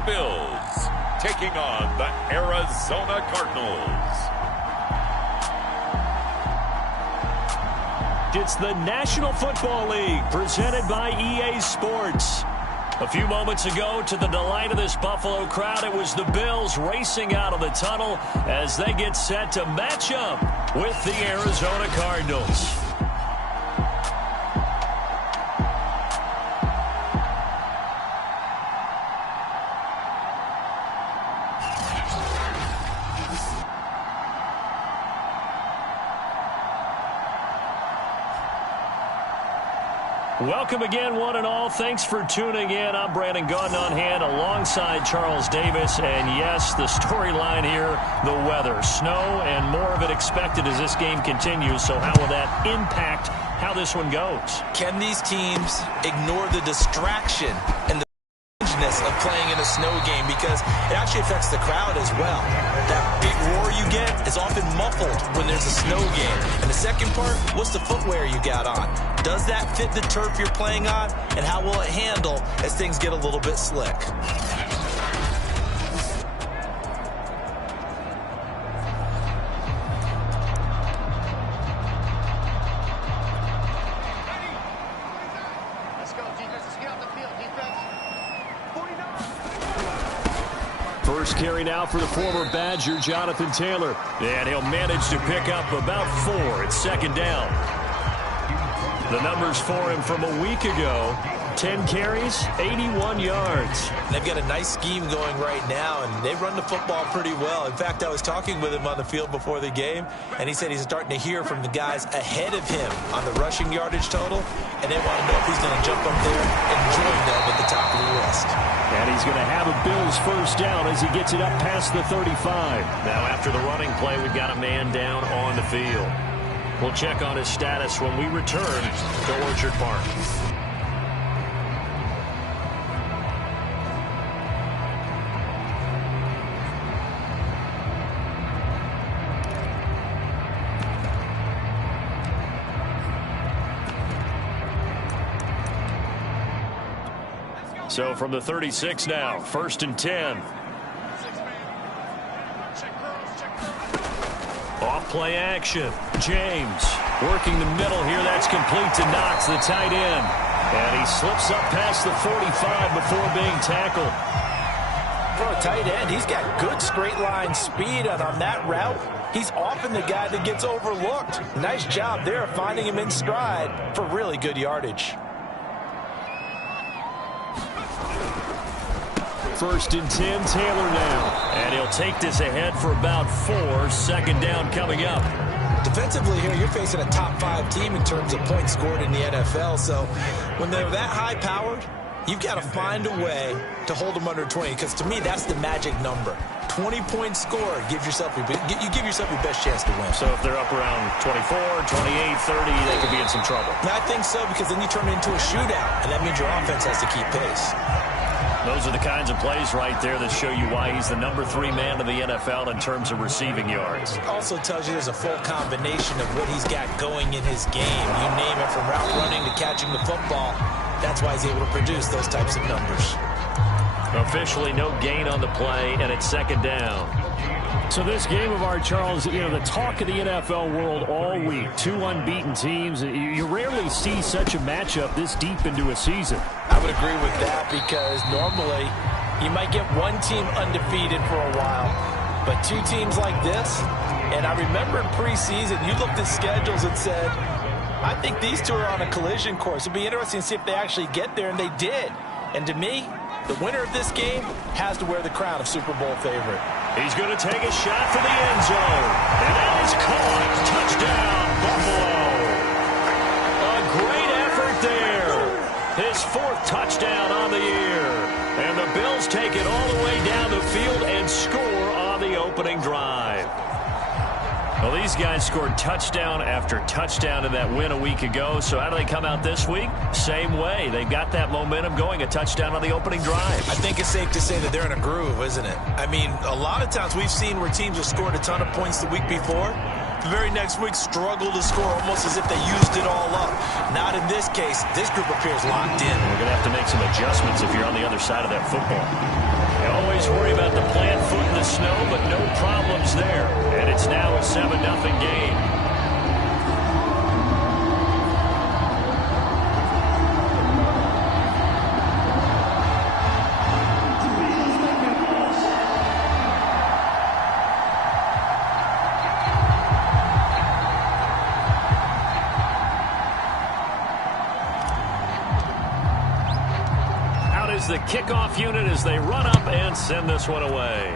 Buffalo Bills taking on the Arizona Cardinals. It's the National Football League presented by EA Sports. A few moments ago, to the delight of this Buffalo crowd, it was the Bills racing out of the tunnel as they get set to match up with the Arizona Cardinals. Welcome again, one and all. Thanks for tuning in. I'm Brandon Gaudin on hand alongside Charles Davis. And yes, the storyline here, the weather. Snow and more of it expected as this game continues. So how will that impact how this one goes? Can these teams ignore the distraction and the of playing in a snow game, because it actually affects the crowd as well. That big roar you get is often muffled when there's a snow game. And the second part, what's the footwear you got on? Does that fit the turf you're playing on? And how will it handle as things get a little bit slick? First carry now for the former Badger, Jonathan Taylor. And he'll manage to pick up about 4. It's second down. The numbers for him from a week ago: 10 carries, 81 yards. They've got a nice scheme going right now, and they run the football pretty well. In fact, I was talking with him on the field before the game, and he said he's starting to hear from the guys ahead of him on the rushing yardage total, and they want to know if he's going to jump up there and join them at the top of the list. And he's going to have a Bills first down as he gets it up past the 35. Now, after the running play, we've got a man down on the field. We'll check on his status when we return to Orchard Park. So from the 36 now, 1st and 10. Off play action. James working the middle here. That's complete to Knox, the tight end. And he slips up past the 45 before being tackled. For a tight end, he's got good straight line speed, and on that route, he's often the guy that gets overlooked. Nice job there finding him in stride for really good yardage. 1st and 10, Taylor now. And he'll take this ahead for about 4. Second down coming up. Defensively here, you're facing a top 5 team in terms of points scored in the NFL. So when they're that high-powered, you've got to find a way to hold them under 20. Because to me, that's the magic number. 20 points scored gives yourself you give yourself your best chance to win. So if they're up around 24, 28, 30, they could be in some trouble. I think so, because then you turn it into a shootout, and that means your offense has to keep pace. Those are the kinds of plays right there that show you why he's the number 3 man in the NFL in terms of receiving yards. Also tells you there's a full combination of what he's got going in his game. You name it, from route running to catching the football. That's why he's able to produce those types of numbers. Officially no gain on the play, and it's second down. So this game of ours, Charles, you know, the talk of the NFL world all week. 2 unbeaten teams. You rarely see such a matchup this deep into a season. I would agree with that, because normally you might get one team undefeated for a while, but 2 teams like this, and I remember in preseason you looked at schedules and said, I think these 2 are on a collision course. It'll be interesting to see if they actually get there, and they did. And to me, the winner of this game has to wear the crown of Super Bowl favorite. He's going to take a shot for the end zone. And that is caught. Touchdown, Buffalo. A great effort there. His 4th touchdown on the year. And the Bills take it all the way down the field and score on the opening drive. Well, these guys scored touchdown after touchdown in that win a week ago. So how do they come out this week? Same way. They've got that momentum going, a touchdown on the opening drive. I think it's safe to say that they're in a groove, isn't it? I mean, a lot of times we've seen where teams have scored a ton of points the week before. The very next week struggle to score almost as if they used it all up. Not in this case. This group appears locked in. We're going to have to make some adjustments if you're on the other side of that football. snow, but no problems there. And it's now a 7-0 game. The kickoff unit as they run up and send this one away.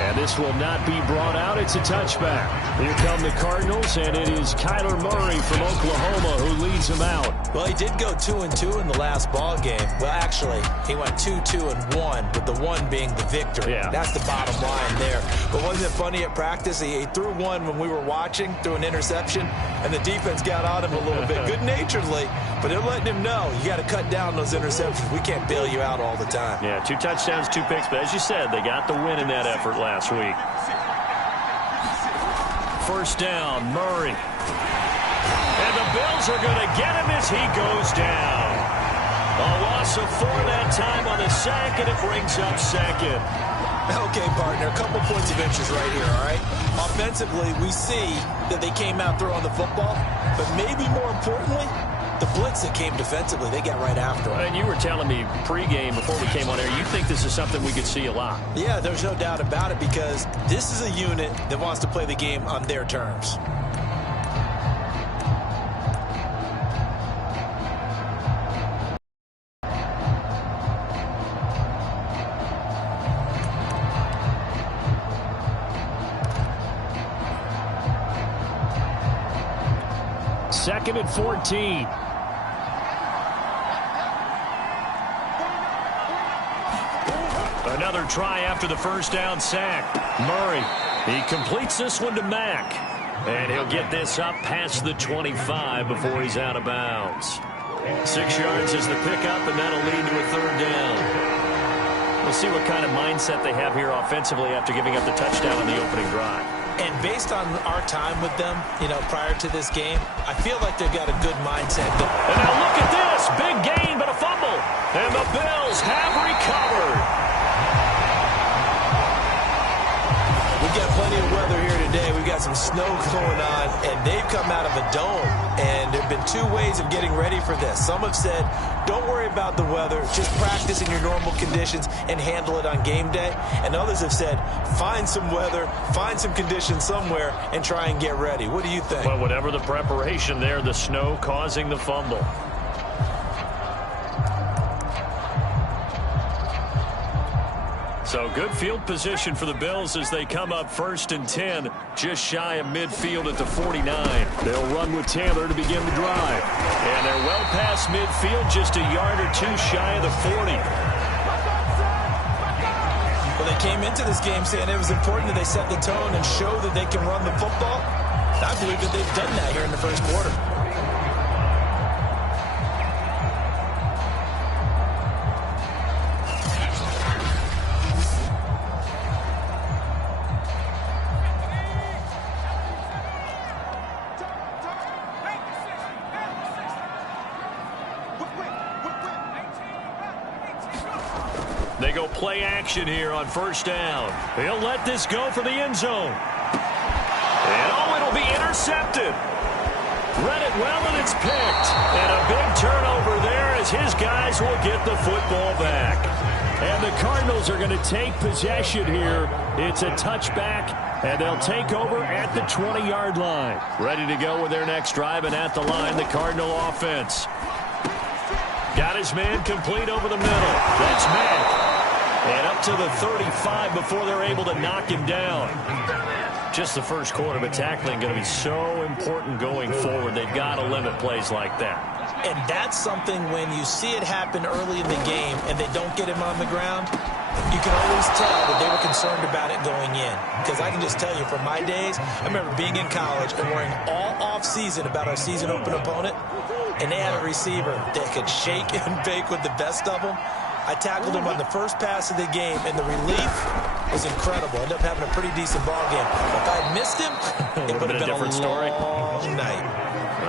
And this will not be brought out. It's a touchback. Here come the Cardinals, and it is Kyler Murray from Oklahoma who leads them out. Well, he did go 2-2 in the last ball game. Well, actually, he went 2-2-1, with the one being the victory. Yeah. That's the bottom line there. But wasn't it funny at practice? He threw one when we were watching, threw an interception, and the defense got on him a little bit, good-naturedly. But they're letting him know, you got to cut down those interceptions. We can't bail you out all the time. Yeah, 2 touchdowns, 2 picks. But as you said, they got the win in that effort last week. First down, Murray. And the Bills are going to get him as he goes down. A loss of 4 that time on the sack, and it brings up second. Okay, partner, a couple points of interest right here, all right? Offensively, we see that they came out throwing the football, but maybe more importantly, the blitz that came defensively, they got right after him. And you were telling me pregame before we came on air, you think this is something we could see a lot. Yeah, there's no doubt about it, because this is a unit that wants to play the game on their terms. Second and 14. Another try after the first down sack. Murray, he completes this one to Mack. And he'll get this up past the 25 before he's out of bounds. 6 yards is the pickup, and that'll lead to a third down. We'll see what kind of mindset they have here offensively after giving up the touchdown on the opening drive. And based on our time with them, prior to this game, I feel like they've got a good mindset. And now look at this. Big gain, but a fumble. And the Bills have recovered. We've got plenty of weather here today. We've got some snow going on, and they've come out of a dome. And there have been 2 ways of getting ready for this. Some have said, don't worry about the weather. Just practice in your normal conditions and handle it on game day. And others have said, find some weather, find some conditions somewhere, and try and get ready. What do you think? Well, whatever the preparation there, the snow causing the fumble. So good field position for the Bills as they come up 1st and 10, just shy of midfield at the 49. They'll run with Taylor to begin the drive. And they're well past midfield, just a yard or 2 shy of the 40. Well, they came into this game saying it was important that they set the tone and show that they can run the football. I believe that they've done that here in the first quarter. They go play action here on first down. He'll let this go for the end zone. And it'll be intercepted. Read it well, and it's picked. And a big turnover there as his guys will get the football back. And the Cardinals are going to take possession here. It's a touchback, and they'll take over at the 20-yard line. Ready to go with their next drive, and at the line, the Cardinal offense. Got his man complete over the middle. That's Mack. And up to the 35 before they're able to knock him down. Just the first quarter, but tackling going to be so important going forward. They've got to limit plays like that. And that's something when you see it happen early in the game and they don't get him on the ground, you can always tell that they were concerned about it going in. Because I can just tell you from my days, I remember being in college and worrying all off-season about our season open opponent. And they had a receiver that could shake and bake with the best of them. I tackled him on the first pass of the game, and the relief was incredible. Ended up having a pretty decent ball game. If I had missed him, it would have been a different story. Long night.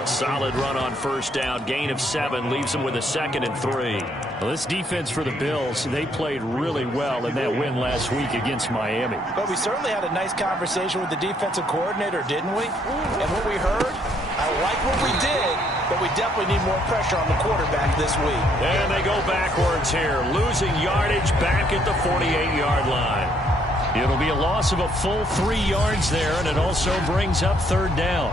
A solid run on first down. Gain of 7 leaves them with a 2nd and 3. Well, this defense for the Bills, they played really well in that win last week against Miami. But we certainly had a nice conversation with the defensive coordinator, didn't we? And what we heard, I like what we did, but we definitely need more pressure on the quarterback this week. And they go backwards here, losing yardage back at the 48-yard line. It'll be a loss of a full 3 yards there, and it also brings up 3rd down.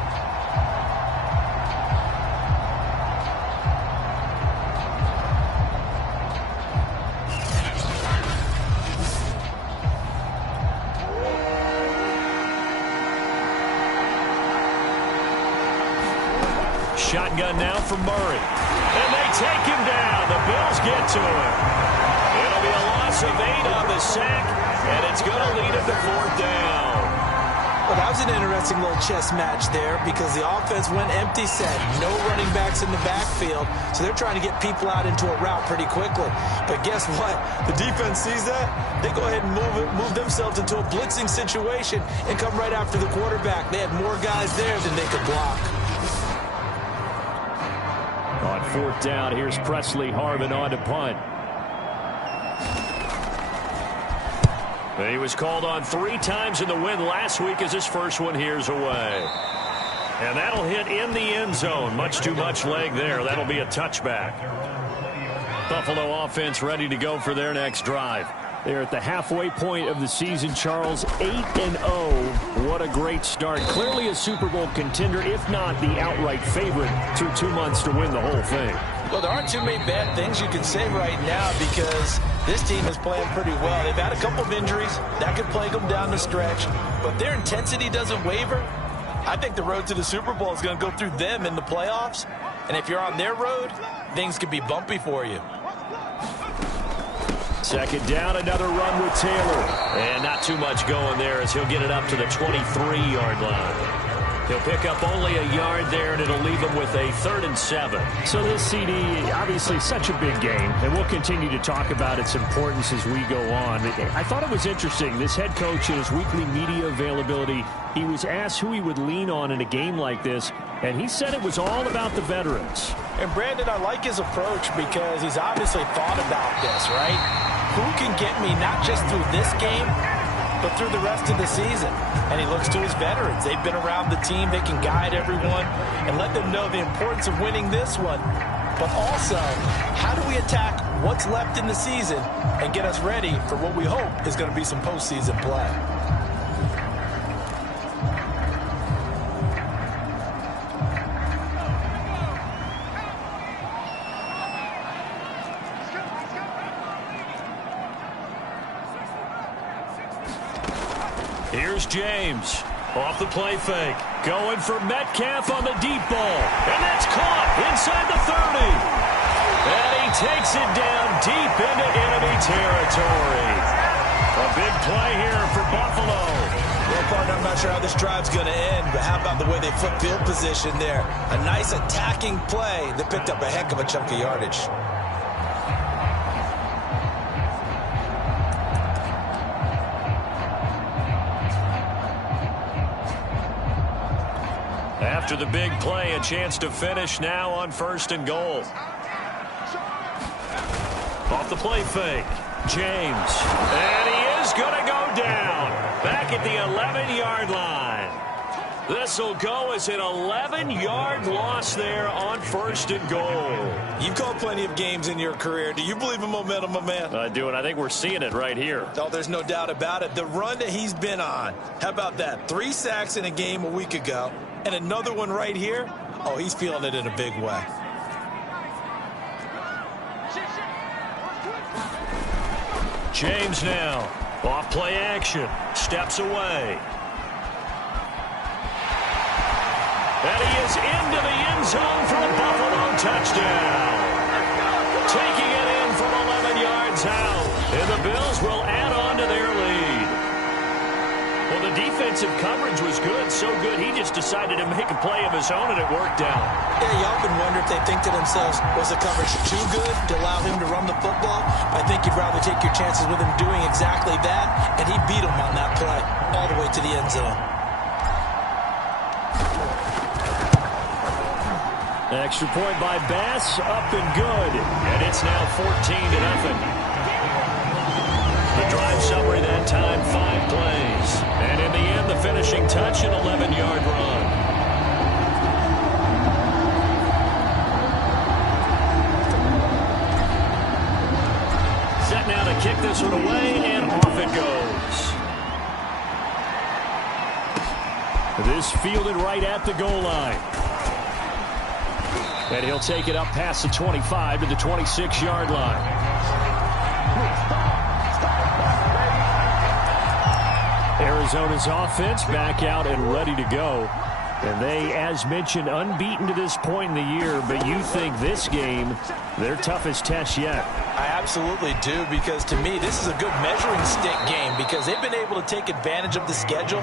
Shotgun now for Murray. And they take him down. The Bills get to him. It'll be a loss of 8 on the sack, and it's going to lead him to 4th down. Well, that was an interesting little chess match there because the offense went empty set. No running backs in the backfield, so they're trying to get people out into a route pretty quickly. But guess what? The defense sees that. They go ahead and move themselves into a blitzing situation and come right after the quarterback. They had more guys there than they could block. On 4th down, here's Presley Harvin on to punt. He was called on 3 times in the win last week as his first one here's away. And that'll hit in the end zone. Much too much leg there. That'll be a touchback. Buffalo offense ready to go for their next drive. They're at the halfway point of the season, Charles, 8-0. What a great start. Clearly a Super Bowl contender, if not the outright favorite through 2 months to win the whole thing. Well, there aren't too many bad things you can say right now because this team is playing pretty well. They've had a couple of injuries. That could plague them down the stretch. But their intensity doesn't waver. I think the road to the Super Bowl is going to go through them in the playoffs. And if you're on their road, things could be bumpy for you. 2nd down, another run with Taylor. And not too much going there as he'll get it up to the 23-yard line. He'll pick up only a yard there, and it'll leave him with a 3rd and 7. So this CD, obviously such a big game, and we'll continue to talk about its importance as we go on. I thought it was interesting. This head coach in his weekly media availability, he was asked who he would lean on in a game like this, and he said it was all about the veterans. And Brandon, I like his approach because he's obviously thought about this, right? Who can get me not just through this game, but through the rest of the season? And he looks to his veterans. They've been around the team. They can guide everyone and let them know the importance of winning this one. But also, how do we attack what's left in the season and get us ready for what we hope is going to be some postseason play? Here's James. Off the play fake. Going for Metcalf on the deep ball. And that's caught inside the 30. And he takes it down deep into enemy territory. A big play here for Buffalo. Well, partner, I'm not sure how this drive's going to end, but how about the way they flip field position there? A nice attacking play that picked up a heck of a chunk of yardage. After the big play, a chance to finish now on 1st and goal. Off the play fake, James. And he is going to go down. Back at the 11-yard line. This will go as an 11-yard loss there on 1st and goal. You've called plenty of games in your career. Do you believe in momentum, my man? I do, and I think we're seeing it right here. Oh, there's no doubt about it. The run that he's been on. How about that? 3 sacks in a game a week ago. And another one right here. Oh, he's feeling it in a big way. James now. Off play action. Steps away. And he is into the end zone for a Buffalo touchdown. Taking it in from 11 yards out. And the Bills will add on to their lead. Well, the defensive coverage was good, so good he just decided to make a play of his own, and it worked out. Yeah, you often wonder if they think to themselves, was the coverage too good to allow him to run the football? I think you'd rather take your chances with him doing exactly that, and he beat him on that play all the way to the end zone. Extra point by Bass, up and good. And it's now 14-0. The drive summary that time, 5 plays. And in the end, the finishing touch, an 11-yard run. Set now to kick this one away, and off it goes. This fielded right at the goal line. And he'll take it up past the 25 to the 26-yard line. Arizona's offense back out and ready to go. And they, as mentioned, unbeaten to this point in the year. But you think this game, their toughest test yet? I absolutely do, because to me, this is a good measuring stick game because they've been able to take advantage of the schedule.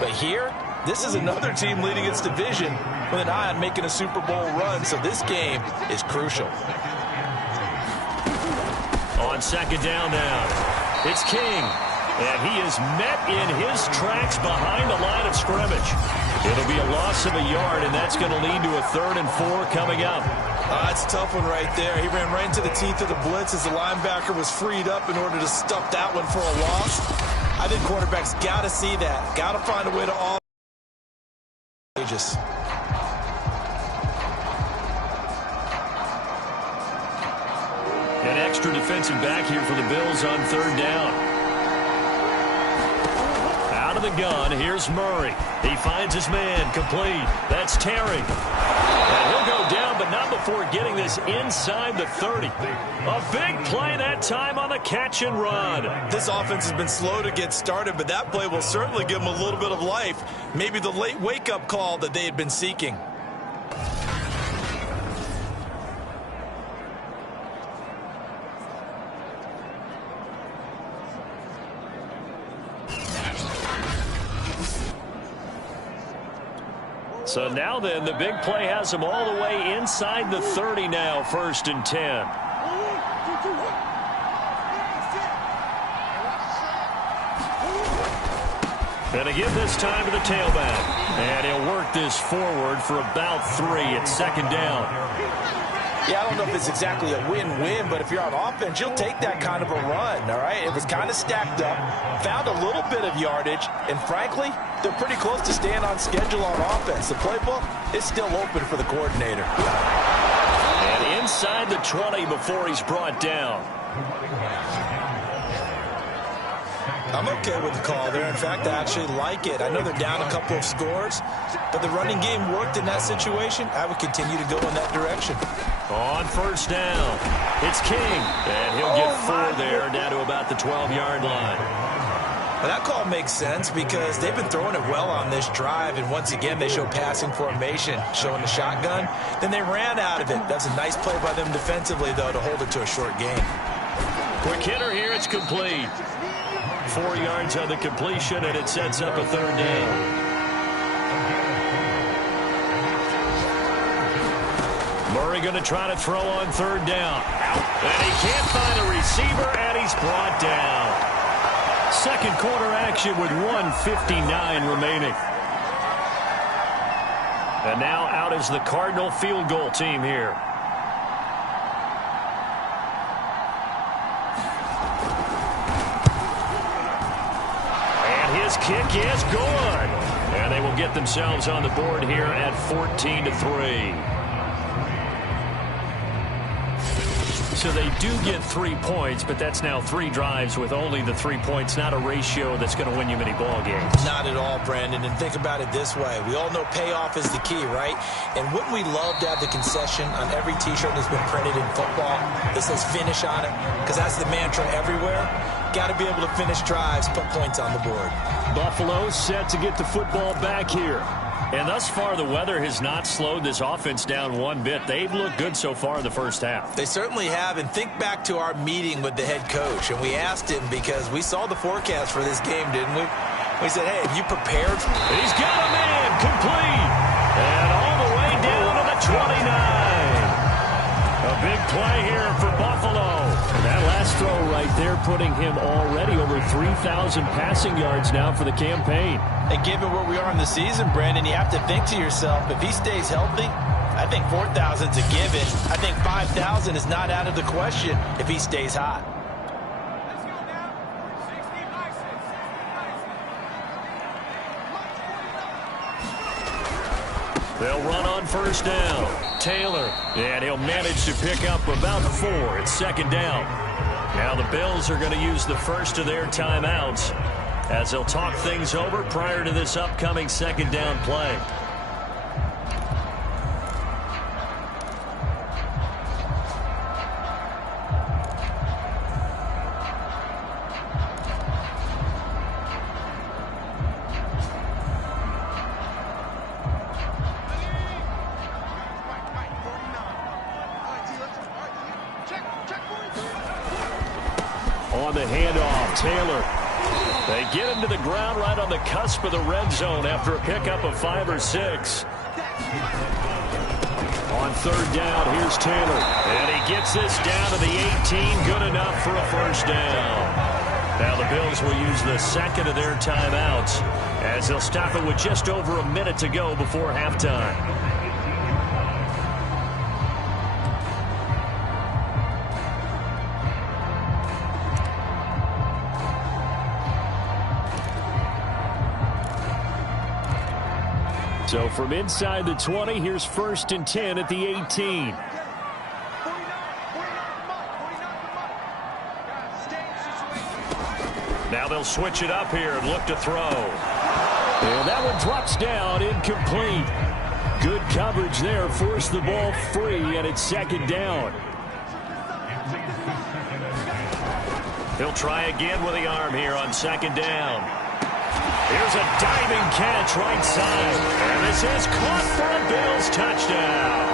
But here, this is another team leading its division with an eye on making a Super Bowl run, so this game is crucial. On second down now, it's King, and he is met in his tracks behind the line of scrimmage. It'll be a loss of a yard, and that's going to lead to a 3rd and 4 coming up. That's a tough one right there. He ran right into the teeth of the blitz as the linebacker was freed up in order to stuff that one for a loss. I think quarterbacks got to see that. Got to find a way to all. An extra defensive back here for the Bills on 3rd down. Out of the gun, here's Murray. He finds his man, complete. That's Terry. And he'll go down, but not before getting this inside the 30. A big play that time on the catch and run. This offense has been slow to get started, but that play will certainly give them a little bit of life. Maybe the late wake-up call that they had been seeking. So now then, the big play has them all the way inside the 30 now, 1st and 10. And again this time to the tailback. And he'll work this forward for about 3 at 2nd down. Yeah, I don't know if it's exactly a win-win, but if you're on offense, you'll take that kind of a run, all right? It was kind of stacked up, found a little bit of yardage, and frankly, they're pretty close to staying on schedule on offense. The playbook is still open for the coordinator. And inside the 20 before he's brought down. I'm okay with the call there. In fact, I actually like it. I know they're down a couple of scores, but the running game worked in that situation. I would continue to go in that direction. On 1st down, it's King, and he'll get 4 there, down to about the 12-yard line. Well, that call makes sense because they've been throwing it well on this drive, and once again, they show passing formation, showing the shotgun. Then they ran out of it. That's a nice play by them defensively, though, to hold it to a short gain. Quick hitter here, it's complete. 4 yards on the completion, and it sets up a 3rd down. Murray going to try to throw on 3rd down. And he can't find a receiver, and he's brought down. 2nd quarter action with 1:59 remaining. And now out is the Cardinal field goal team here. And his kick is good. And they will get themselves on the board here at 14-3. So they do get 3 points, but that's now 3 drives with only the 3 points, not a ratio that's going to win you many ball games. Not at all, Brandon. And think about it this way. We all know payoff is the key, right? And wouldn't we love to have the concession on every T-shirt that's been printed in football that says finish on it? Because that's the mantra everywhere. Got to be able to finish drives, put points on the board. Buffalo set to get the football back here. And thus far, the weather has not slowed this offense down one bit. They've looked good so far in the first half. They certainly have. And think back to our meeting with the head coach. And we asked him because we saw the forecast for this game, didn't we? We said, hey, have you prepared? He's got a man complete. And all the way down to the 29. A big play here for Buffalo. And that last throw right there putting him already over 3,000 passing yards now for the campaign. And given where we are in the season, Brandon, you have to think to yourself, if he stays healthy, I I think 4,000's a given. I think 5,000 is not out of the question if he stays hot. They'll run on first down. Taylor, and he'll manage to pick up about 4. It's second down. Now the Bills are going to use the first of their timeouts as they'll talk things over prior to this upcoming second down play. On the handoff, Taylor. They get him to the ground right on the cusp of the red zone after a pickup of 5 or 6. On third down, here's Taylor. And he gets this down to the 18. Good enough for a first down. Now the Bills will use the second of their timeouts as they'll stop it with just over a minute to go before halftime. So from inside the 20, here's 1st and 10 at the 18. Now they'll switch it up here and look to throw. And that one drops down, incomplete. Good coverage there, forced the ball free, and it's second down. He'll try again with the arm here on second down. Here's a diving catch right side. And this is caught for a Bills touchdown.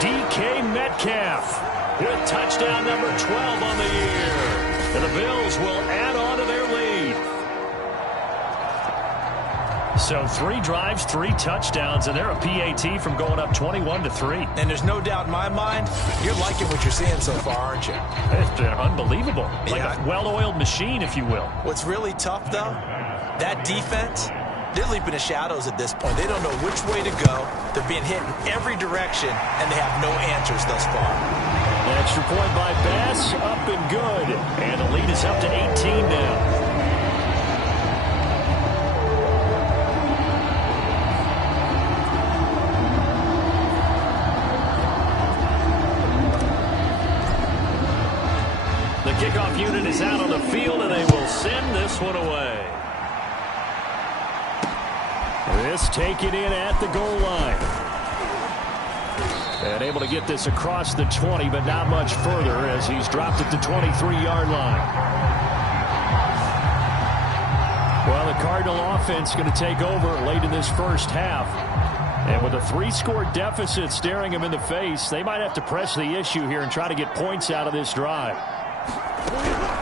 DK Metcalf with touchdown number 12 on the year. And the Bills will add on to their lead. So 3 drives, 3 touchdowns, and they're a PAT from going up 21-3. And there's no doubt in my mind, you're liking what you're seeing so far, aren't you? It's been unbelievable. Like a well-oiled machine, if you will. What's really tough, though, that defense, they're leaping the shadows at this point. They don't know which way to go. They're being hit in every direction, and they have no answers thus far. An extra point by Bass, up and good. And the lead is up to 18 now. The kickoff unit is out on the field, and they will send this one away. This taken in at the goal line. And able to get this across the 20, but not much further as he's dropped at the 23-yard line. Well, the Cardinal offense going to take over late in this first half. And with a 3-score deficit staring him in the face, they might have to press the issue here and try to get points out of this drive.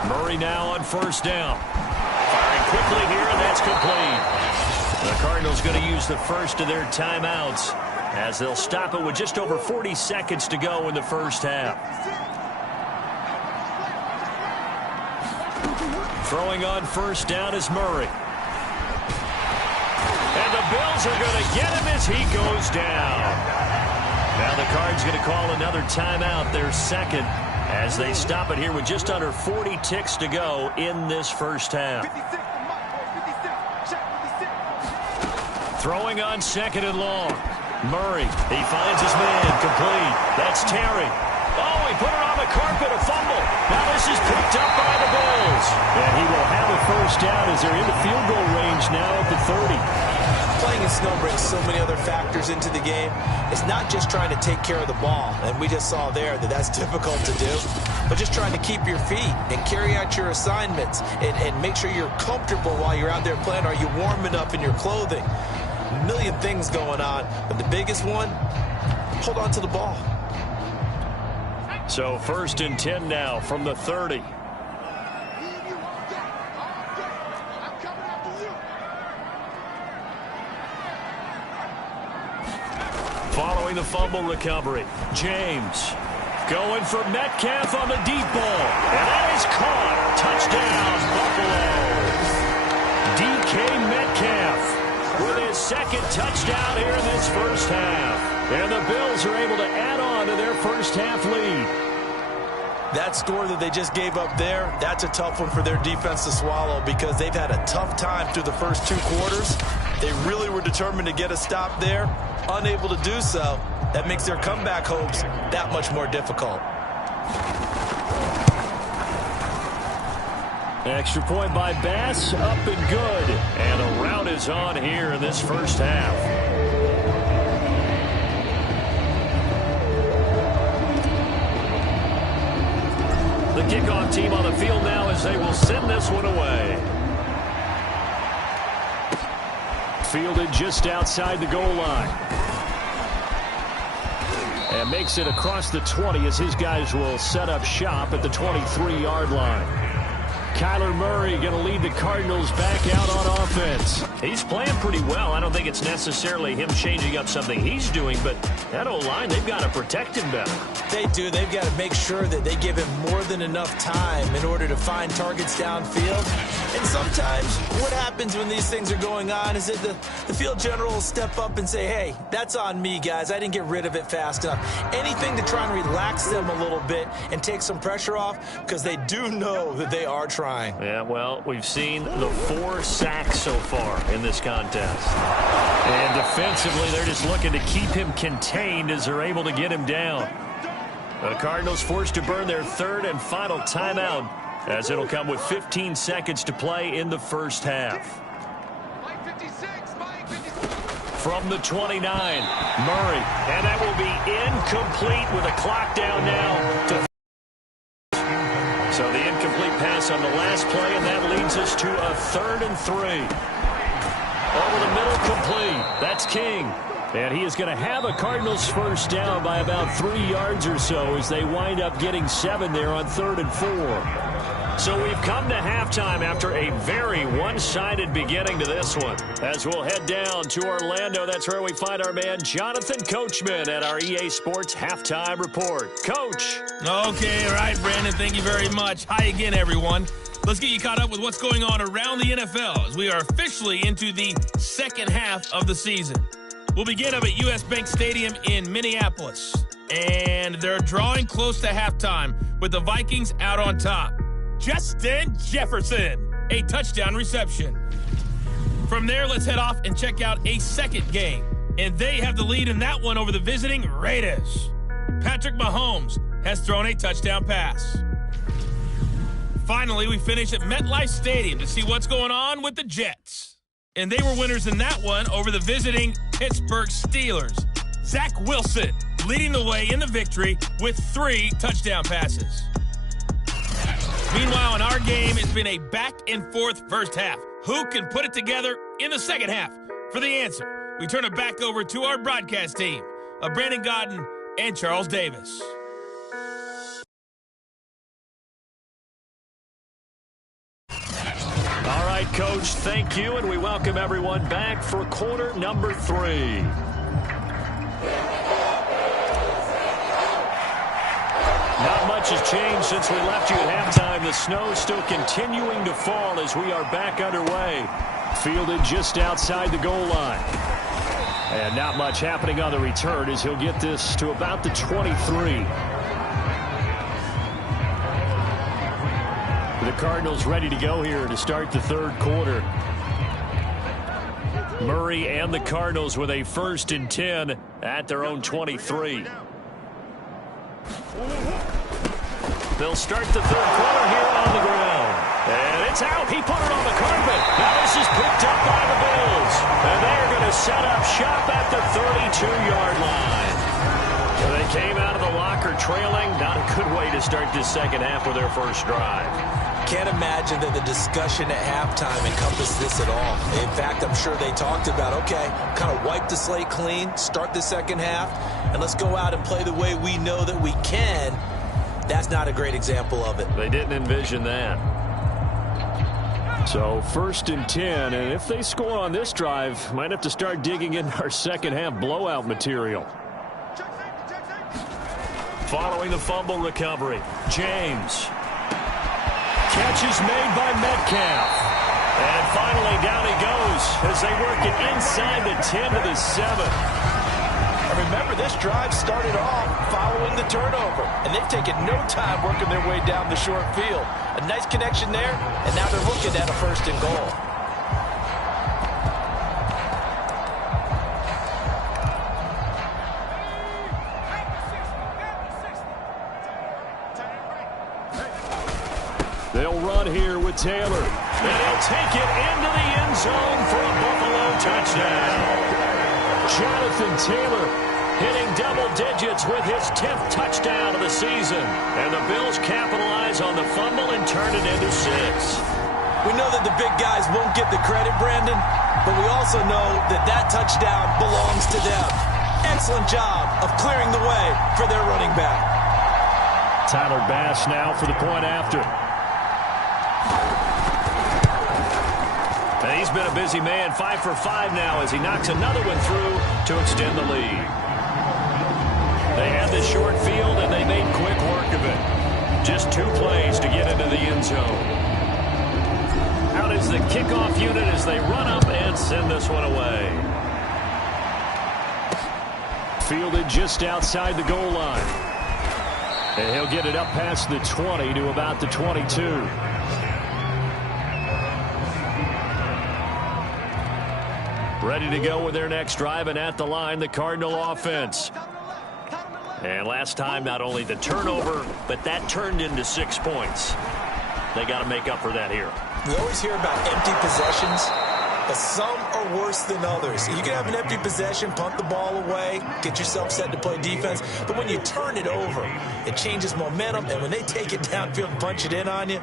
Murray now on first down. Firing quickly here, and that's complete. The Cardinals going to use the first of their timeouts as they'll stop it with just over 40 seconds to go in the first half. Throwing on first down is Murray. And the Bills are going to get him as he goes down. Now the Cards going to call another timeout, their second, as they stop it here with just under 40 ticks to go in this first half. Throwing on second and long. Murray, he finds his man, complete. That's Terry. Oh, he put it on the carpet, a fumble. Now this is picked up by the Bills. And he will have a first down as they're in the field goal range now at the 30. Playing in snow brings so many other factors into the game. It's not just trying to take care of the ball, and we just saw there that that's difficult to do, but just trying to keep your feet and carry out your assignments and make sure you're comfortable while you're out there playing. Are you warm enough in your clothing? A million things going on, but the biggest one, hold on to the ball. So 1st and 10 now from the 30. Following the fumble recovery, James going for Metcalf on the deep ball. And that is caught. Touchdown, Buffalo. DK Metcalf with his second touchdown here in this first half. And the Bills are able to add on to their first half lead. That score that they just gave up there, that's a tough one for their defense to swallow because they've had a tough time through the first 2 quarters. They really were determined to get a stop there, unable to do so. That makes their comeback hopes that much more difficult. Extra point by Bass, up and good. And a rout is on here in this first half. The kickoff team on the field now as they will send this one away. Fielded just outside the goal line. And makes it across the 20 as his guys will set up shop at the 23-yard line. Kyler Murray going to lead the Cardinals back out on offense. He's playing pretty well. I don't think it's necessarily him changing up something he's doing, but that O-line, they've got to protect him better. They do. They've got to make sure that they give him more than enough time in order to find targets downfield. And sometimes what happens when these things are going on is that the field general will step up and say, hey, that's on me, guys. I didn't get rid of it fast enough. Anything to try and relax them a little bit and take some pressure off because they do know that they are trying. Yeah, well, we've seen the 4 sacks so far in this contest. And defensively, they're just looking to keep him contained as they're able to get him down. The Cardinals forced to burn their 3rd and final timeout as it'll come with 15 seconds to play in the first half. From the 29, Murray, and that will be incomplete with a clock down now to so the incomplete pass on the last play, and that leads us to a 3rd and 3. Over the middle, complete. That's King. And he is going to have a Cardinals first down by about 3 yards or so as they wind up getting 7 there on 3rd and 4. So we've come to halftime after a very one-sided beginning to this one. As we'll head down to Orlando, that's where we find our man Jonathan Coachman at our EA Sports Halftime Report. Coach. Okay, all right, Brandon, thank you very much. Hi again, everyone. Let's get you caught up with what's going on around the NFL as we are officially into the second half of the season. We'll begin up at U.S. Bank Stadium in Minneapolis. And they're drawing close to halftime with the Vikings out on top. Justin Jefferson, a touchdown reception. From there, let's head off and check out a second game. And they have the lead in that one over the visiting Raiders. Patrick Mahomes has thrown a touchdown pass. Finally, we finish at MetLife Stadium to see what's going on with the Jets. And they were winners in that one over the visiting Pittsburgh Steelers. Zach Wilson leading the way in the victory with 3 touchdown passes. Meanwhile, in our game, it's been a back-and-forth first half. Who can put it together in the second half? For the answer, we turn it back over to our broadcast team of Brandon Godden and Charles Davis. All right, Coach, thank you, and we welcome everyone back for quarter number 3. Not much has changed since we left you at halftime. The snow still continuing to fall as we are back underway. Fielded just outside the goal line. And not much happening on the return as he'll get this to about the 23. The Cardinals ready to go here to start the 3rd quarter. Murray and the Cardinals with a 1st and 10 at their own 23. They'll start the 3rd quarter here on the ground. And it's out. He put it on the carpet. Now this is picked up by the Bills. And they're going to set up shop at the 32-yard line. They came out of the locker trailing. Not a good way to start this second half with their first drive. Can't imagine that the discussion at halftime encompassed this at all. In fact, I'm sure they talked about, okay, kind of wipe the slate clean, start the second half, and let's go out and play the way we know that we can. That's not a great example of it. They didn't envision that. So 1st and 10, and if they score on this drive, might have to start digging in our second half blowout material. Following the fumble recovery, James. Catch is made by Metcalf. And finally, down he goes as they work it inside the 10 to the 7. And remember, this drive started off following the turnover, and they've taken no time working their way down the short field. A nice connection there, and now they're looking at a 1st and goal. They'll run here with Taylor. And he'll take it into the end zone for a Buffalo touchdown. Jonathan Taylor hitting double digits with his 10th touchdown of the season. And the Bills capitalize on the fumble and turn it into 6. We know that the big guys won't get the credit, Brandon, but we also know that that touchdown belongs to them. Excellent job of clearing the way for their running back. Tyler Bass now for the point after. And he's been a busy man, 5 for 5 now as he knocks another one through to extend the lead. They had the short field and they made quick work of it. Just 2 plays to get into the end zone. Out is the kickoff unit as they run up and send this one away. Fielded just outside the goal line. And he'll get it up past the 20 to about the 22. Ready to go with their next drive, and at the line, the Cardinal offense. And last time, not only the turnover, but that turned into 6 points. They got to make up for that here. We always hear about empty possessions, but some are worse than others. You can have an empty possession, punt the ball away, get yourself set to play defense, but when you turn it over, it changes momentum, and when they take it downfield and punch it in on you,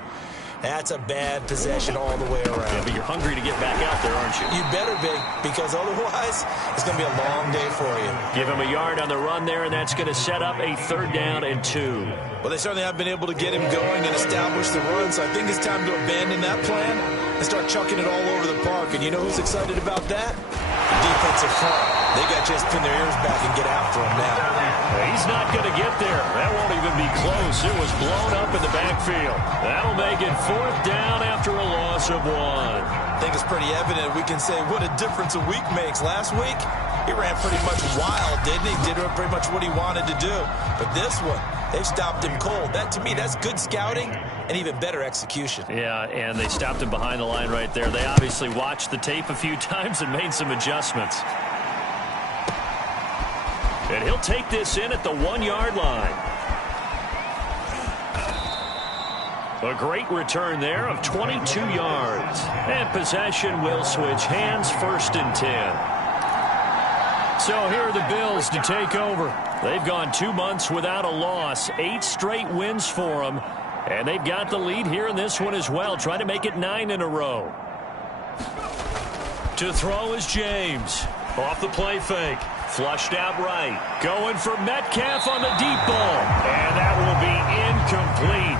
that's a bad possession all the way around. Yeah, but you're hungry to get back out there, aren't you? You better be, because otherwise it's going to be a long day for you. Give him a yard on the run there, and that's going to set up a 3rd down and 2. Well, they certainly have been able to get him going and establish the run, so I think it's time to abandon that plan and start chucking it all over the park. And you know who's excited about that? The defensive front. They got to just pin their ears back and get after him now. He's not going to get there. That won't even be close. It was blown up in the backfield. That'll make it 4th down after a loss of 1. I think it's pretty evident. We can say what a difference a week makes. Last week, he ran pretty much wild, didn't he? Did pretty much what he wanted to do. But this one, they've stopped him cold. That, to me, that's good scouting and even better execution. Yeah, and they stopped him behind the line right there. They obviously watched the tape a few times and made some adjustments. And he'll take this in at the 1-yard line. A great return there of 22 yards. And possession will switch hands, 1st and 10. So here are the Bills to take over. They've gone 2 months without a loss, 8 straight wins for them. And they've got the lead here in this one as well, trying to make it 9 in a row. To throw is James. Off the play fake. Flushed out right. Going for Metcalf on the deep ball. And that will be incomplete.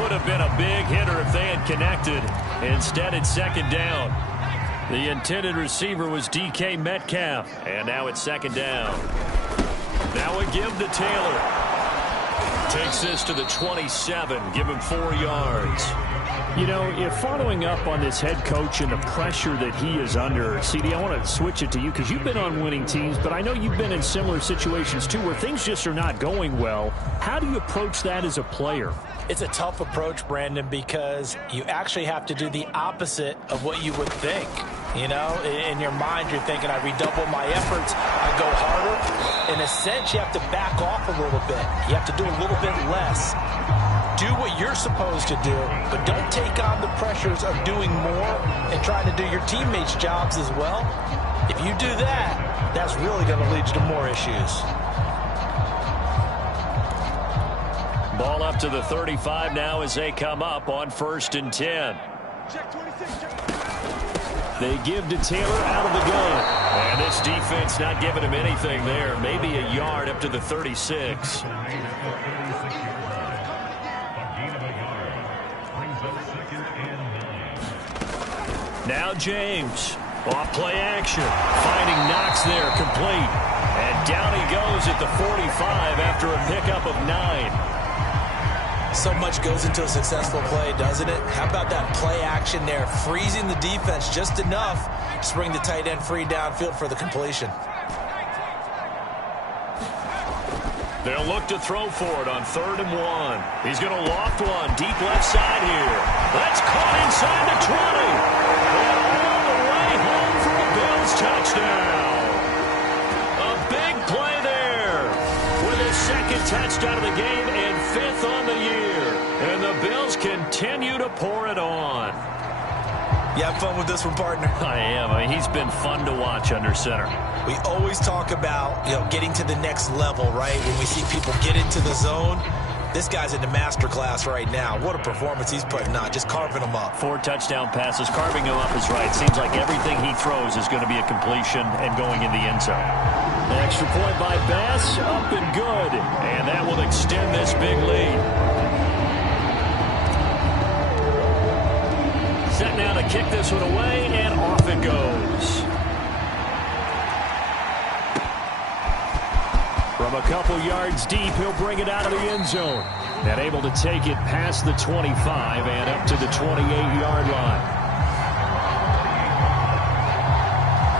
Would have been a big hitter if they had connected. Instead, it's 2nd down. The intended receiver was DK Metcalf. And now it's 2nd down. Now a give to Taylor. Takes this to the 27. Give him 4 yards. You know, if following up on this head coach and the pressure that he is under, CD, I want to switch it to you because you've been on winning teams, but I know you've been in similar situations too where things just are not going well. How do you approach that as a player? It's a tough approach, Brandon, because you actually have to do the opposite of what you would think. You know, in your mind, you're thinking, I redouble my efforts, I go harder. In a sense, you have to back off a little bit. You have to do a little bit less. Do what you're supposed to do, but don't take on the pressures of doing more and trying to do your teammates' jobs as well. If you do that, that's really going to lead you to more issues. Ball up to the 35 now as they come up on 1st and 10. They give to Taylor out of the gun. And this defense not giving him anything there. Maybe a yard up to the 36. Now James. Off play action. Finding Knox there, complete. And down he goes at the 45 after a pickup of 9. So much goes into a successful play, doesn't it? How about that play action there, freezing the defense just enough to bring the tight end free downfield for the completion. They'll look to throw for it on 3rd and 1. He's going to loft one deep left side here. That's caught inside the 20. And all the way home for a Bills touchdown. A big play there with his 2nd touchdown of the game and 5th on the year. And the Bills continue to pour it on. You have fun with this one, partner? I am. I mean, he's been fun to watch under center. We always talk about, getting to the next level, right? When we see people get into the zone, this guy's in the master class right now. What a performance he's putting on, just carving them up. 4 touchdown passes. Carving him up is right. Seems like everything he throws is going to be a completion and going in the end zone. The extra point by Bass, up and good. And that will extend this big lead. Set now to kick this one away, and off it goes. From a couple yards deep, he'll bring it out of the end zone. And able to take it past the 25 and up to the 28-yard line.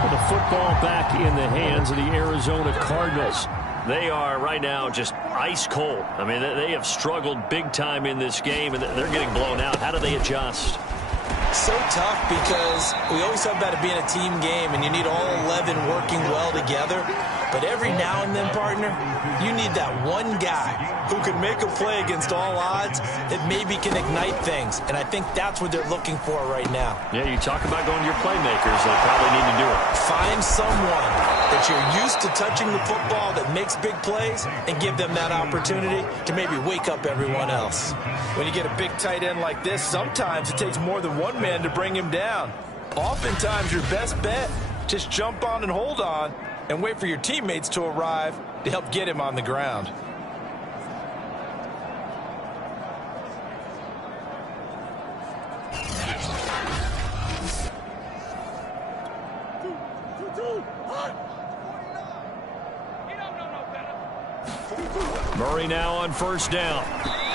With the football back in the hands of the Arizona Cardinals. They are right now just ice cold. I mean, they have struggled big time in this game, and they're getting blown out. How do they adjust? So tough because we always talk about it being a team game and you need all 11 working well together. But every now and then, partner, you need that one guy who can make a play against all odds that maybe can ignite things. And I think that's what they're looking for right now. Yeah, you talk about going to your playmakers. They probably need to do it. Find someone that you're used to touching the football that makes big plays and give them that opportunity to maybe wake up everyone else. When you get a big tight end like this, sometimes it takes more than one man to bring him down. Oftentimes, your best bet, just jump on and hold on and wait for your teammates to arrive to help get him on the ground. Murray now on 1st down.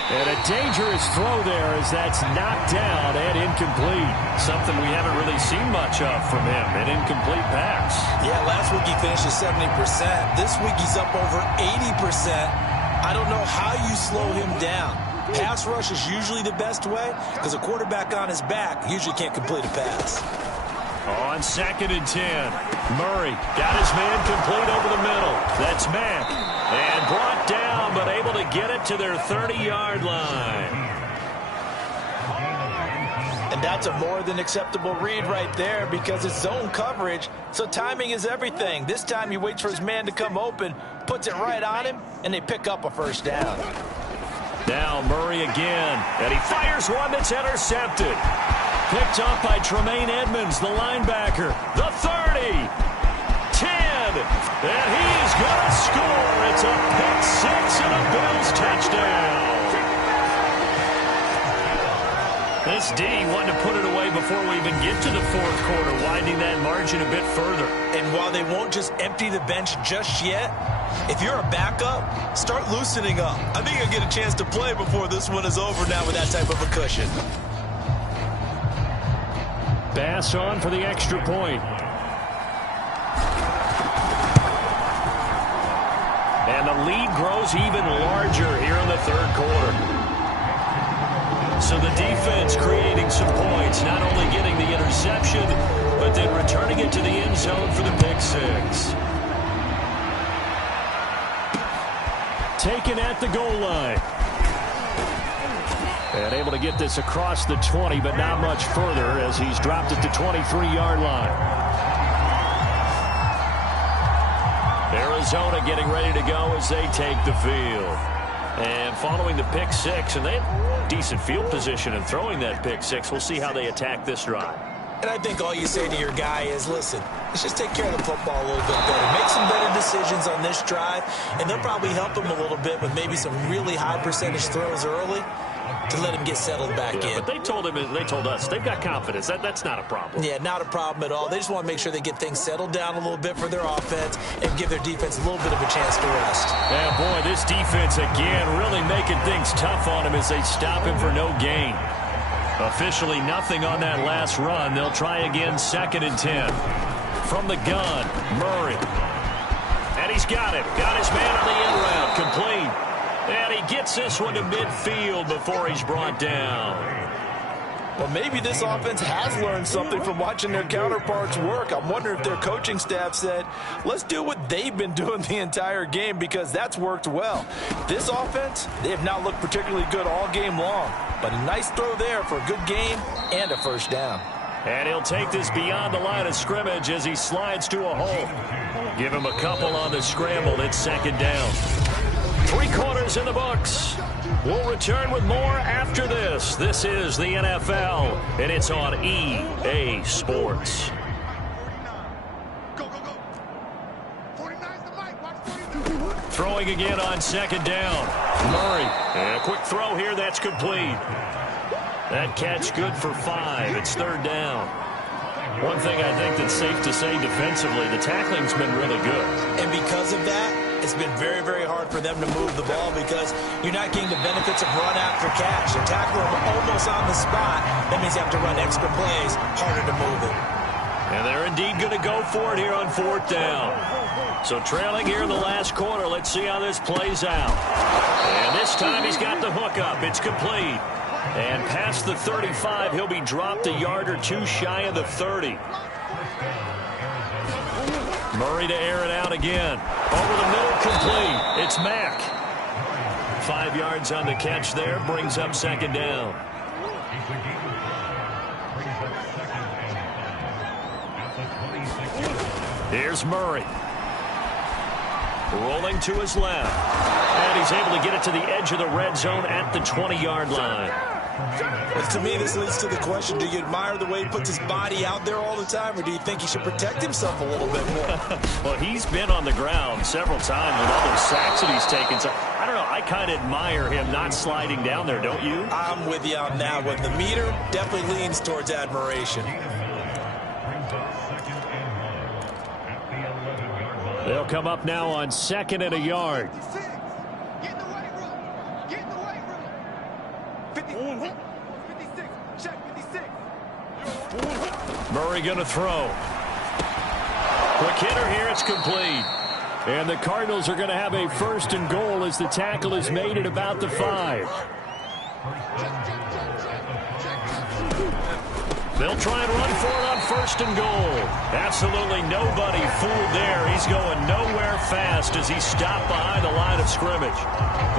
And a dangerous throw there as that's knocked down and incomplete. Something we haven't really seen much of from him, an incomplete pass. Yeah, last week he finished at 70%. This week he's up over 80%. I don't know how you slow him down. Pass rush is usually the best way because a quarterback on his back usually can't complete a pass. On 2nd and 10. Murray got his man complete over the middle. That's Mack. And brought down, but able to get it to their 30-yard line. And that's a more than acceptable read right there because it's zone coverage, so timing is everything. This time he waits for his man to come open, puts it right on him, and they pick up a 1st down. Now Murray again, and he fires one that's intercepted. Picked up by Tremaine Edmonds, the linebacker. The 30. 10. And he's going to score. It's a pick 6 and a Bills touchdown. This D wanting to put it away before we even get to the 4th quarter, widening that margin a bit further. And while they won't just empty the bench just yet, if you're a backup, start loosening up. I think you'll get a chance to play before this one is over now with that type of a cushion. Bass on for the extra point. And the lead grows even larger here in the 3rd quarter. So the defense creating some points, not only getting the interception, but then returning it to the end zone for the pick 6. Taken at the goal line. And able to get this across the 20, but not much further as he's dropped at the 23-yard line. Arizona getting ready to go as they take the field. And following the pick 6, and they have decent field position in throwing that pick 6. We'll see how they attack this drive. And I think all you say to your guy is, listen, let's just take care of the football a little bit better. Make some better decisions on this drive, and they'll probably help him a little bit with maybe some really high percentage throws early. to let him get settled back in. But they told us they've got confidence. That's not a problem. Yeah, not a problem at all. They just want to make sure they get things settled down a little bit for their offense and give their defense a little bit of a chance to rest. Yeah, boy, this defense again really making things tough on him as they stop him for no gain. Officially nothing on that last run. They'll try again, 2nd and 10. From the gun, Murray. And he's got it. Got his man on the end route. Complete. And he gets this one to midfield before he's brought down. Well, maybe this offense has learned something from watching their counterparts work. I'm wondering if their coaching staff said, let's do what they've been doing the entire game, because that's worked well. This offense, they have not looked particularly good all game long. But a nice throw there for a good game and a first down. And he'll take this beyond the line of scrimmage as he slides to a hole. Give him a couple on the scramble. It's 2nd down. 3 quarters in the books. We'll return with more after this. This is the NFL, and it's on EA Sports. Throwing again on 2nd down. Murray. And a quick throw here. That's complete. That catch good for 5. It's 3rd down. One thing I think that's safe to say defensively, the tackling's been really good. And because of that, it's been very, very hard for them to move the ball because you're not getting the benefits of run after catch. You tackle them almost on the spot. That means you have to run extra plays, harder to move it. And they're indeed going to go for it here on 4th down. So trailing here in the last quarter, let's see how this plays out. And this time he's got the hook up. It's complete. And past the 35, he'll be dropped a yard or 2 shy of the 30. Murray to air it out again. Over the middle, complete. It's Mack. 5 yards on the catch there, brings up 2nd down. Here's Murray. Rolling to his left. And he's able to get it to the edge of the red zone at the 20-yard line. Well, to me, this leads to the question, do you admire the way he puts his body out there all the time, or do you think he should protect himself a little bit more? Well, he's been on the ground several times with all those sacks that he's taken. So, I don't know, I kind of admire him not sliding down there, don't you? I'm with you on that one. The meter definitely leans towards admiration. They'll come up now on 2nd and a yard. Get in the weight room. Get in the weight room. 56. Check 56. Murray going to throw. Quick hitter here. It's complete. And the Cardinals are going to have a 1st and goal as the tackle is made at about the 5. They'll try and run for it on 1st and goal. Absolutely nobody fooled there. He's going nowhere fast as he's stopped behind the line of scrimmage.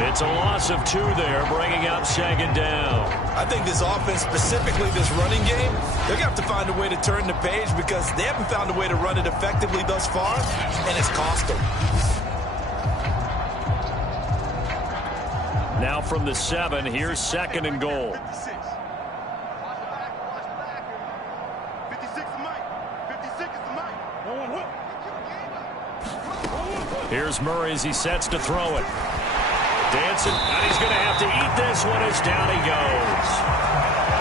It's a loss of 2 there, bringing up 2nd down. I think this offense, specifically this running game, they're going to have to find a way to turn the page because they haven't found a way to run it effectively thus far, and it's cost them. Now from the 7, here's 2nd and goal. Here's Murray as he sets to throw it. Dancing, and he's going to have to eat this one as down he goes.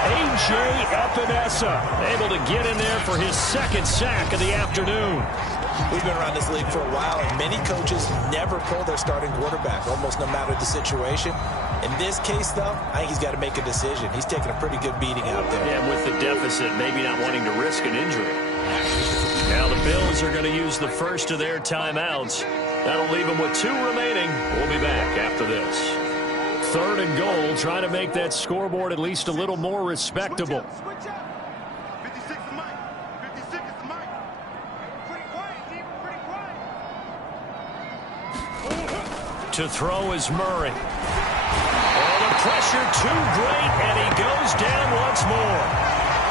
A.J. Epinesa able to get in there for his 2nd sack of the afternoon. We've been around this league for a while, and many coaches never pull their starting quarterback, almost no matter the situation. In this case, though, I think he's got to make a decision. He's taking a pretty good beating out there. Yeah, with the deficit, maybe not wanting to risk an injury. Now the Bills are going to use the first of their timeouts. That'll leave them with 2 remaining. We'll be back after this. 3rd and goal, trying to make that scoreboard at least a little more respectable. Switch up. 56 is Mike. 56 is Mike. Pretty quiet, team. Pretty quiet. To throw is Murray. Oh, the pressure too great, and he goes down once more.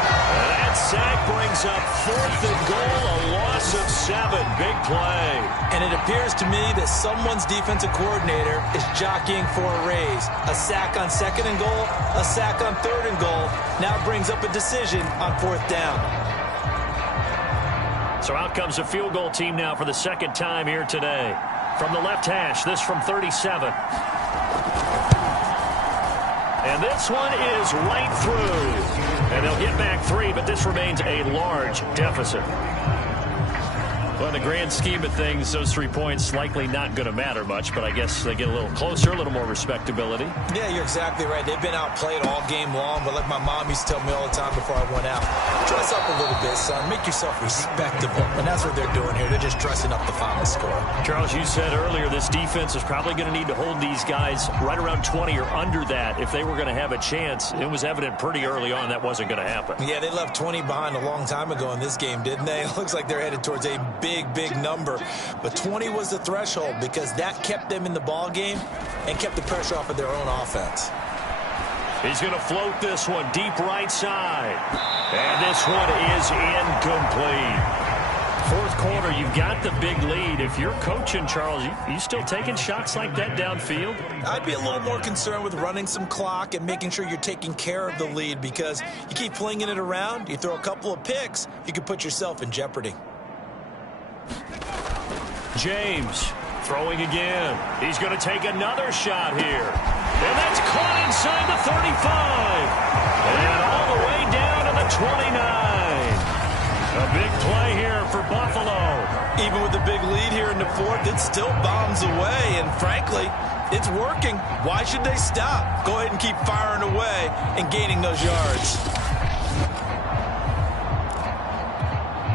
And that sack brings up 4th and goal, a loss of 7. Big play. And it appears to me that someone's defensive coordinator is jockeying for a raise. A sack on 2nd and goal, a sack on 3rd and goal. Now brings up a decision on 4th down. So out comes a field goal team now for the 2nd time here today. From the left hash, this from 37. And this one is right through. And they'll get back 3, but this remains a large deficit. Well, in the grand scheme of things, those 3 points likely not going to matter much, but I guess they get a little closer, a little more respectability. Yeah, you're exactly right. They've been outplayed all game long, but like my mom used to tell me all the time before I went out, dress up a little bit, son. Make yourself respectable. And that's what they're doing here. They're just dressing up the final score. Charles, you said earlier this defense is probably going to need to hold these guys right around 20 or under that if they were going to have a chance. It was evident pretty early on that wasn't going to happen. Yeah, they left 20 behind a long time ago in this game, didn't they? It looks like they're headed towards a big number. But 20 was the threshold because that kept them in the ball game and kept the pressure off of their own offense. He's going to float this one deep right side. And this one is incomplete. Fourth quarter, you've got the big lead. If you're coaching, Charles, you still taking shots like that downfield? I'd be a little more concerned with running some clock and making sure you're taking care of the lead, because you keep flinging it around, you throw a couple of picks, you can put yourself in jeopardy. James throwing again. He's going to take another shot here. And that's caught inside the 35. And all the way down to the 29. A big play here for Buffalo. Even with the big lead here in the fourth, it still bombs away. And frankly, it's working. Why should they stop? Go ahead and keep firing away and gaining those yards.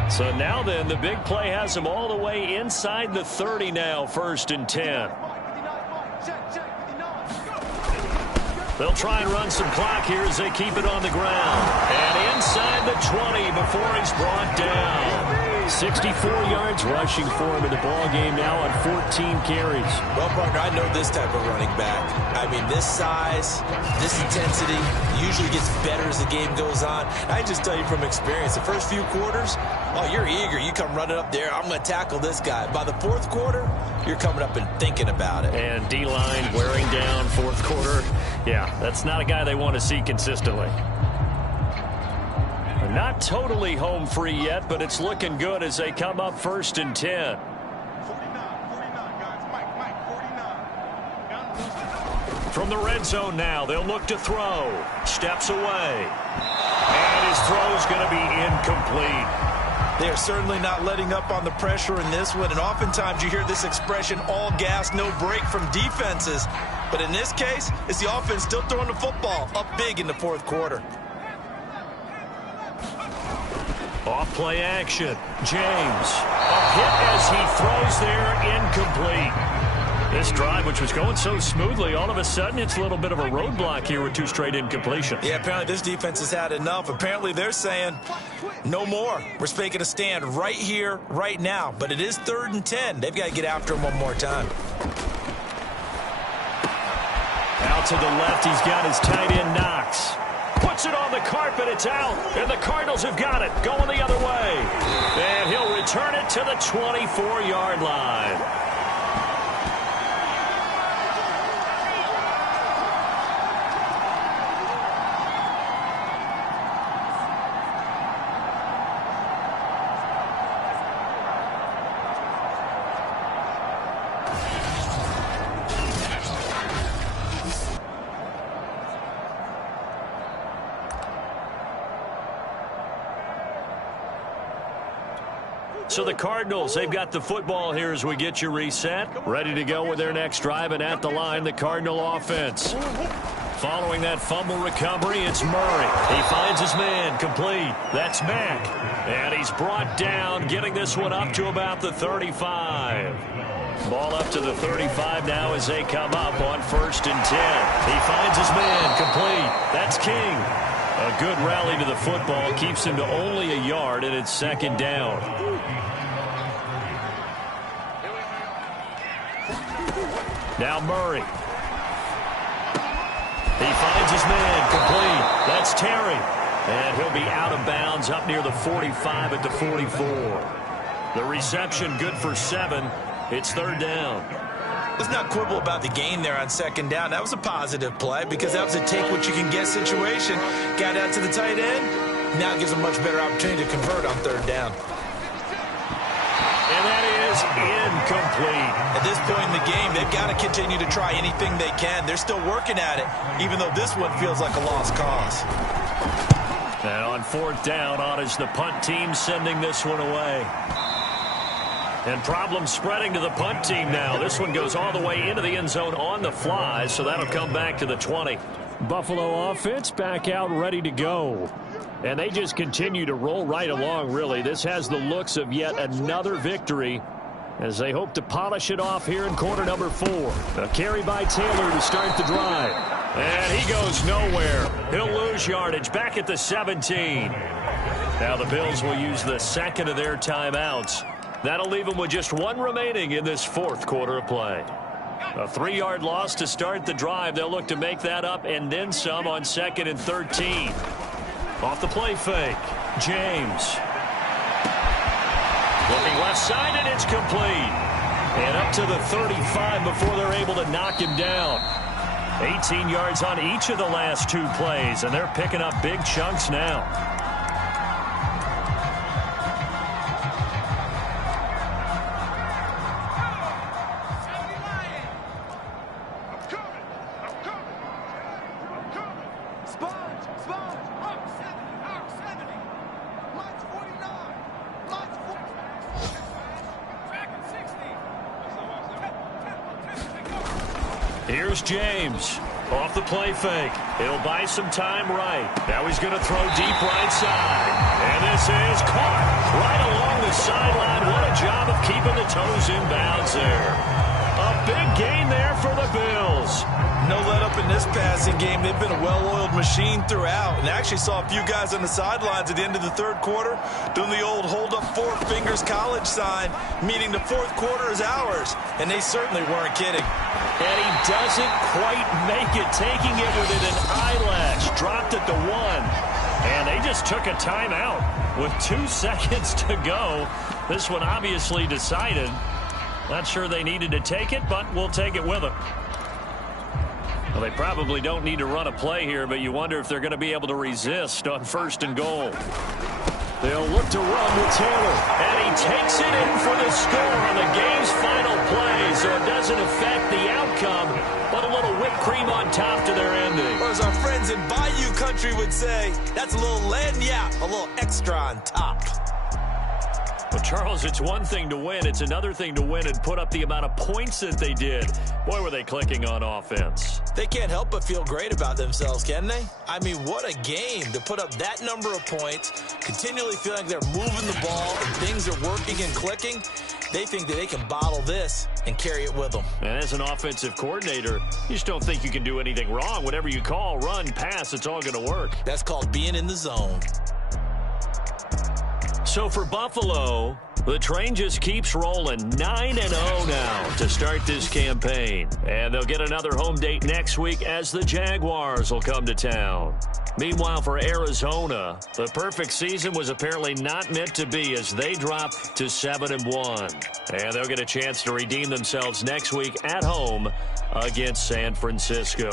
So now then, the big play has them all the way inside the 30 now, 1st and 10. They'll try and run some clock here as they keep it on the ground. And inside the 20 before he's brought down. 64 yards rushing for him in the ball game now on 14 carries. Well, partner, I know this type of running back. I mean, this size, this intensity usually gets better as the game goes on. I just tell you from experience, the first few quarters, oh, you're eager. You come running up there, I'm going to tackle this guy. By the fourth quarter, you're coming up and thinking about it. And D-line wearing down fourth quarter. Yeah, that's not a guy they want to see consistently. Not totally home free yet, but it's looking good as they come up 1st and 10. 49, guys. Mike, 49. From the red zone now, they'll look to throw. Steps away. And his throw's going to be incomplete. They are certainly not letting up on the pressure in this one, and oftentimes you hear this expression, all gas, no break from defenses. But in this case, it's the offense still throwing the football up big in the fourth quarter. Off play action. James. A hit as he throws there, incomplete. This drive, which was going so smoothly, all of a sudden it's a little bit of a roadblock here with 2 straight incompletions. Yeah, apparently this defense has had enough. Apparently they're saying no more. We're making a stand right here, right now. But it is 3rd and 10. They've got to get after him one more time. Out to the left, he's got his tight end Knox. Puts it on the carpet, it's out, and the Cardinals have got it, going the other way. And he'll return it to the 24-yard line. So the Cardinals, they've got the football here as we get you reset. Ready to go with their next drive, and at the line, the Cardinal offense. Following that fumble recovery, it's Murray. He finds his man, complete. That's Mack. And he's brought down, getting this one up to about the 35. Ball up to the 35 now as they come up on 1st and 10. He finds his man, complete. That's King. A good rally to the football, keeps him to only a yard, and it's 2nd down. Now Murray. He finds his man, complete. That's Terry. And he'll be out of bounds up near the 45 at the 44. The reception good for 7. It's 3rd down. Let's not quibble about the gain there on 2nd down. That was a positive play because that was a take-what-you-can-get situation. Got out to the tight end. Now it gives a much better opportunity to convert on 3rd down. And that is incomplete. At this point in the game, they've got to continue to try anything they can. They're still working at it, even though this one feels like a lost cause. And on fourth down, on is the punt team sending this one away. And problems spreading to the punt team now. This one goes all the way into the end zone on the fly, so that'll come back to the 20. Buffalo offense back out ready to go. And they just continue to roll right along, really. This has the looks of yet another victory as they hope to polish it off here in quarter number 4. A carry by Taylor to start the drive. And he goes nowhere. He'll lose yardage back at the 17. Now the Bills will use the second of their timeouts. That'll leave them with just one remaining in this fourth quarter of play. A 3-yard loss to start the drive. They'll look to make that up and then some on 2nd and 13. Off the play fake, James. Looking left side, and it's complete. And up to the 35 before they're able to knock him down. 18 yards on each of the last 2 plays, and they're picking up big chunks now. Here's James. Off the play fake. It'll buy some time right. Now he's going to throw deep right side. And this is caught right along the sideline. What a job of keeping the toes in bounds there. A big gain there for the Bills. No let up in this passing game. They've been a well-oiled machine throughout. And actually saw a few guys on the sidelines at the end of the third quarter doing the old hold up 4 fingers college sign, meaning the fourth quarter is ours. And they certainly weren't kidding. And he doesn't quite make it, taking it within an eyelash. Dropped at the 1. And they just took a timeout with 2 seconds to go. This one obviously decided. Not sure they needed to take it, but we'll take it with them. Well, they probably don't need to run a play here, but you wonder if they're going to be able to resist on 1st and goal. They'll look to run with Taylor. And he takes it in for the score on the game's final play, so it doesn't affect the outcome, but a little whipped cream on top to their ending. Or as our friends in Bayou Country would say, that's a little lagniappe, a little extra on top. Well, Charles, it's one thing to win. It's another thing to win and put up the amount of points that they did. Boy, were they clicking on offense. They can't help but feel great about themselves, can they? I mean, what a game to put up that number of points, continually feeling they're moving the ball and things are working and clicking. They think that they can bottle this and carry it with them. And as an offensive coordinator, you just don't think you can do anything wrong. Whatever you call, run, pass, it's all going to work. That's called being in the zone. So for Buffalo, the train just keeps rolling. 9-0 now to start this campaign. And they'll get another home date next week as the Jaguars will come to town. Meanwhile, for Arizona, the perfect season was apparently not meant to be as they drop to 7-1. And they'll get a chance to redeem themselves next week at home against San Francisco.